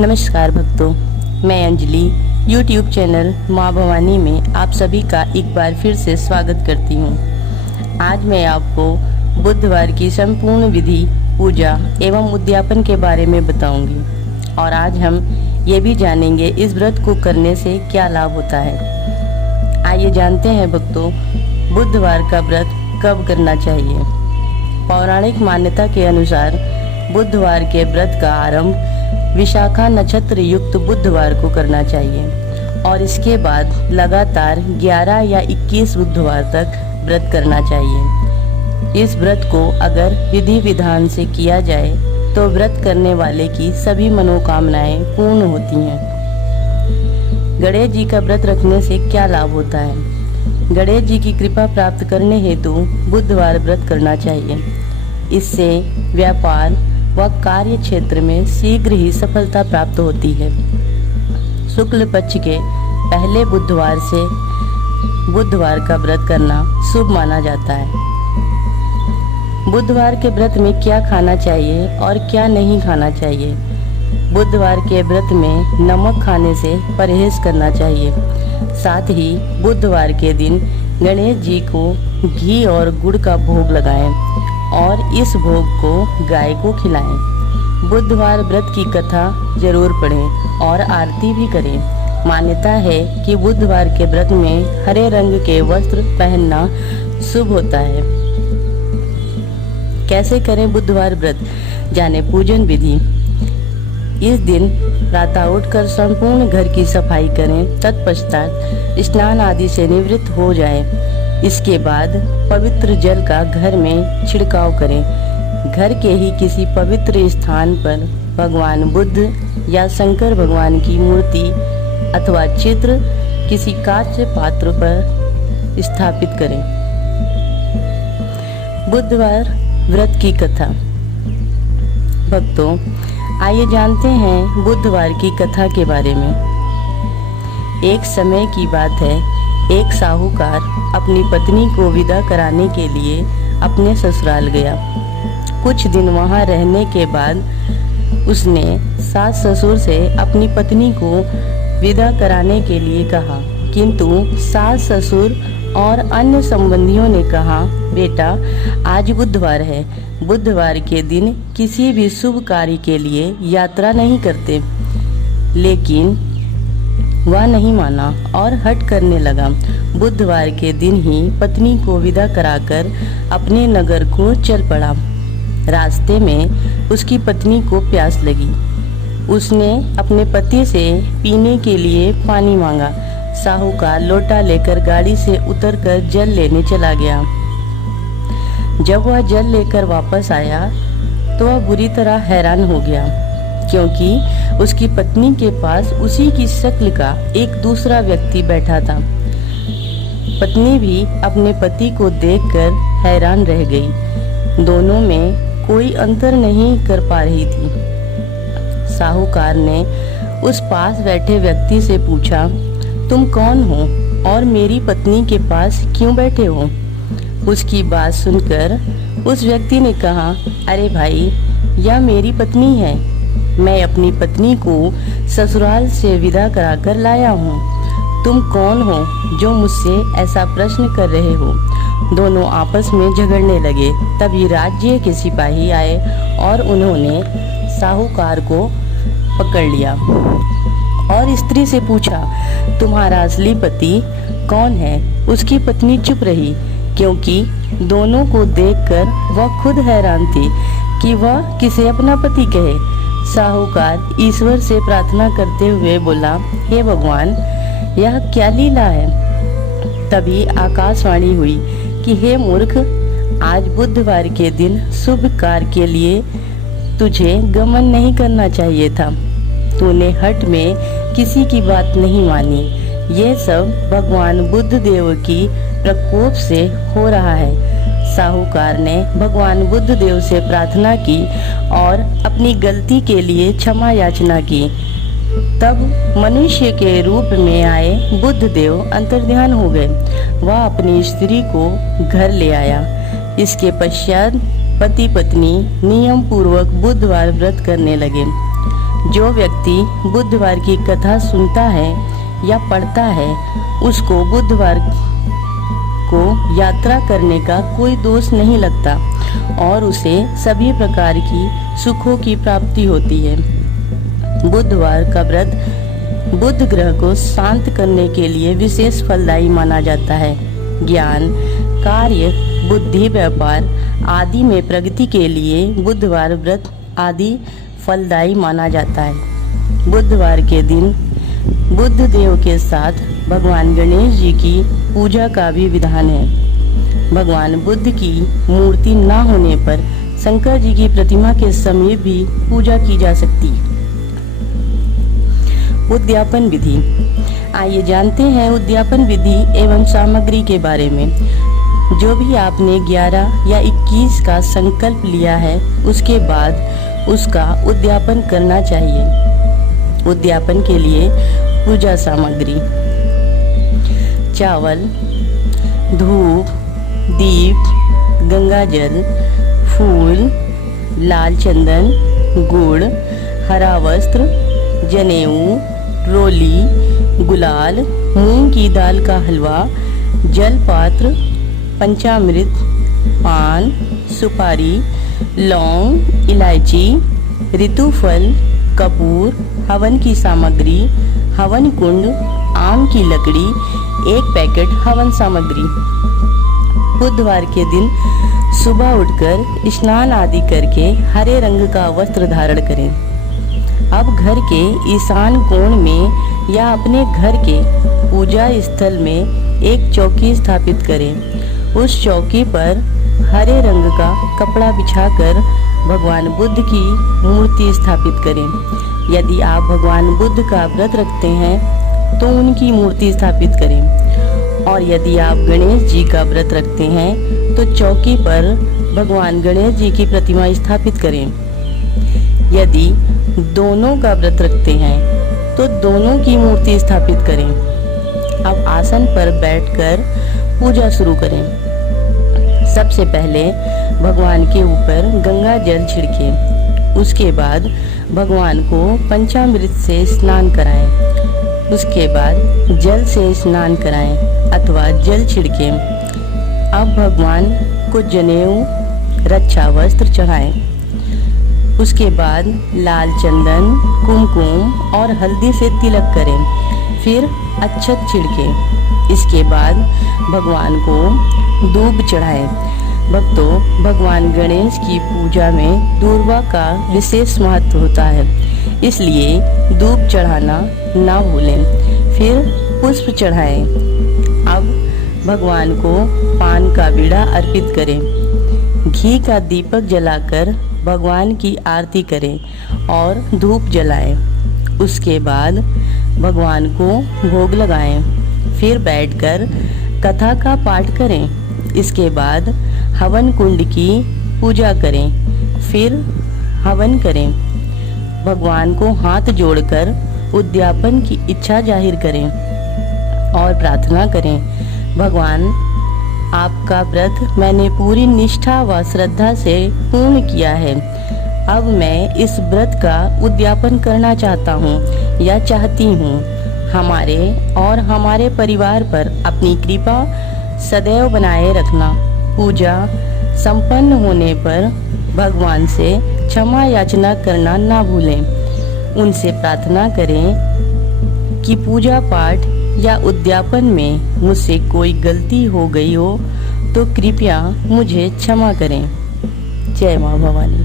नमस्कार भक्तों, मैं अंजलि YouTube चैनल माँ भवानी में आप सभी का एक बार फिर से स्वागत करती हूँ। आज मैं आपको बुधवार की संपूर्ण विधि, पूजा एवं उद्यापन के बारे में बताऊंगी और आज हम ये भी जानेंगे इस व्रत को करने से क्या लाभ होता है। आइए जानते हैं भक्तों, बुधवार का व्रत कब करना चाहिए। पौराणिक मान्यता के अनुसार बुधवार के व्रत का आरंभ विशाखा नक्षत्र युक्त बुधवार को करना चाहिए और इसके बाद लगातार 11 या 21 बुधवार तक व्रत करना चाहिए। इस व्रत को अगर विधि विधान से किया जाए तो व्रत करने वाले की सभी मनोकामनाएं पूर्ण होती हैं। गणेश जी का व्रत रखने से क्या लाभ होता है। गणेश जी की कृपा प्राप्त करने हेतु बुधवार व्रत करना चाहिए। इससे व्यापार व कार्य क्षेत्र में शीघ्र ही सफलता प्राप्त होती है। शुक्ल पक्ष के पहले बुधवार से बुधवार का व्रत करना शुभ माना जाता है। बुधवार के व्रत में क्या खाना चाहिए और क्या नहीं खाना चाहिए। बुधवार के व्रत में नमक खाने से परहेज करना चाहिए। साथ ही बुधवार के दिन गणेश जी को घी और गुड़ का भोग लगाएं और इस भोग को गाय को खिलाएं। बुधवार व्रत की कथा जरूर पढ़ें और आरती भी करें। मान्यता है कि बुधवार के व्रत में हरे रंग के वस्त्र पहनना शुभ होता है। कैसे करें बुधवार व्रत, जाने पूजन विधि। इस दिन प्रातः उठकर संपूर्ण घर की सफाई करें। तत्पश्चात स्नान आदि से निवृत्त हो जाएं। इसके बाद पवित्र जल का घर में छिड़काव करें। घर के ही किसी पवित्र स्थान पर भगवान बुद्ध या शंकर भगवान की मूर्ति अथवा चित्र किसी कांस्य पात्र पर स्थापित करें। बुधवार व्रत की कथा। भक्तों, आइए जानते हैं बुधवार की कथा के बारे में। एक समय की बात है, एक साहूकार अपनी पत्नी को विदा कराने के लिए अपने ससुराल गया। कुछ दिन वहां रहने के बाद उसने सास ससुर से अपनी पत्नी को विदा कराने के लिए कहा, किंतु सास ससुर और अन्य संबंधियों ने कहा, बेटा आज बुधवार है, बुधवार के दिन किसी भी शुभ कार्य के लिए यात्रा नहीं करते। लेकिन वह नहीं माना और हठ करने लगा। बुधवार के दिन ही पत्नी को विदा कराकर अपने नगर को चल पड़ा। रास्ते में उसकी पत्नी को प्यास लगी। उसने अपने पति से पीने के लिए पानी मांगा। साहूकार लोटा लेकर गाड़ी से उतरकर जल लेने चला गया। जब वह जल लेकर वापस आया तो वह बुरी तरह हैरान हो गया, क्योंकि उसकी पत्नी के पास उसी की शक्ल का एक दूसरा व्यक्ति बैठा था। पत्नी भी अपने पति को देखकर हैरान रह गई। दोनों में कोई अंतर नहीं कर पा रही थी। साहूकार ने उस पास बैठे व्यक्ति से पूछा, तुम कौन हो और मेरी पत्नी के पास क्यों बैठे हो। उसकी बात सुनकर उस व्यक्ति ने कहा, अरे भाई, यह मेरी पत्नी है। मैं अपनी पत्नी को ससुराल से विदा कराकर लाया हूँ। तुम कौन हो जो मुझसे ऐसा प्रश्न कर रहे हो। दोनों आपस में झगड़ने लगे। तभी राज्य के सिपाही आए और उन्होंने साहूकार को पकड़ लिया और स्त्री से पूछा, तुम्हारा असली पति कौन है। उसकी पत्नी चुप रही, क्योंकि दोनों को देखकर वह खुद हैरान थी कि वह किसे अपना पति कहे। साहूकार ईश्वर से प्रार्थना करते हुए बोला, हे भगवान, यह क्या लीला है। तभी आकाशवाणी हुई कि हे मूर्ख, आज बुधवार के दिन शुभ कार्य के लिए तुझे गमन नहीं करना चाहिए था। तूने हठ में किसी की बात नहीं मानी। ये सब भगवान बुद्ध देव की प्रकोप से हो रहा है। साहूकार ने भगवान बुद्ध देव से प्रार्थना की और अपनी गलती के लिए क्षमा याचना की। तब मनुष्य के रूप में आए बुद्ध देव अंतर्ध्यान हो गए। वह अपनी स्त्री को घर ले आया। इसके पश्चात पति पत्नी नियम पूर्वक बुधवार व्रत करने लगे। जो व्यक्ति बुधवार की कथा सुनता है या पढ़ता है, उसको बुधवार को यात्रा करने का कोई दोष नहीं लगता और उसे सभी प्रकार की सुखों की प्राप्ति होती है। बुधवार का व्रत बुध ग्रह को शांत करने के लिए विशेष फलदायी माना जाता है। ज्ञान, कार्य, बुद्धि, व्यापार आदि में प्रगति के लिए बुधवार व्रत आदि फलदायी माना जाता है। बुधवार के दिन बुध देव के साथ भगवान गणेश जी की पूजा का भी विधान है। भगवान बुद्ध की मूर्ति न होने पर शंकर जी की प्रतिमा के समीप भी पूजा की जा सकती है। उद्यापन विधि। आइए जानते हैं उद्यापन विधि एवं सामग्री के बारे में। जो भी आपने 11 या 21 का संकल्प लिया है, उसके बाद उसका उद्यापन करना चाहिए। उद्यापन के लिए पूजा सामग्री: चावल, धूप, दीप, गंगाजल, फूल, लाल चंदन, गुड़, हरा वस्त्र, जनेऊ, रोली, गुलाल, मूंग की दाल का हलवा, जल पात्र, पंचामृत, पान, सुपारी, लौंग, इलायची, ऋतुफल, कपूर, हवन की सामग्री, हवन कुंड, आम की लकड़ी, 1 पैकेट हवन सामग्री। बुधवार के दिन सुबह उठकर स्नान आदि करके हरे रंग का वस्त्र धारण करें। अब घर के ईशान कोण में या अपने घर के पूजा स्थल में एक चौकी स्थापित करें। उस चौकी पर हरे रंग का कपड़ा बिछाकर भगवान बुद्ध की मूर्ति स्थापित करें। यदि आप भगवान बुद्ध का व्रत रखते हैं तो उनकी मूर्ति स्थापित करें, और यदि आप गणेश जी का व्रत रखते हैं तो चौकी पर भगवान गणेश जी की प्रतिमा स्थापित करें। यदि दोनों का व्रत रखते हैं तो दोनों की मूर्ति स्थापित करें। अब आसन पर बैठकर पूजा शुरू करें। सबसे पहले भगवान के ऊपर गंगा जल छिड़कें। उसके बाद भगवान को पंचामृत से स्नान कराएं। उसके बाद जल से स्नान कराएं अथवा जल छिड़कें। अब भगवान को जनेऊ, रक्षा वस्त्र चढ़ाएं। उसके बाद लाल चंदन, कुमकुम और हल्दी से तिलक करें। फिर अक्षत छिड़कें। इसके बाद भगवान को दूब चढ़ाएं। भक्तों, भगवान गणेश की पूजा में दूर्वा का विशेष महत्व होता है, इसलिए दूब चढ़ाना ना भूलें। फिर पुष्प चढ़ाएं। अब भगवान को पान का बीड़ा अर्पित करें। घी का दीपक जलाकर भगवान की आरती करें और धूप जलाएं। उसके बाद भगवान को भोग लगाएं। फिर बैठकर कथा का पाठ करें। इसके बाद हवन कुंड की पूजा करें। फिर हवन करें। भगवान को हाथ जोड़कर उद्यापन की इच्छा जाहिर करें और प्रार्थना करें, भगवान, आपका व्रत मैंने पूरी निष्ठा व श्रद्धा से पूर्ण किया है। अब मैं इस व्रत का उद्यापन करना चाहता हूँ या चाहती हूँ। हमारे और हमारे परिवार पर अपनी कृपा सदैव बनाए रखना। पूजा संपन्न होने पर भगवान से क्षमा याचना करना ना भूलें। उनसे प्रार्थना करें कि पूजा पाठ या उद्यापन में मुझसे कोई गलती हो गई हो तो कृपया मुझे क्षमा करें। जय माँ भवानी।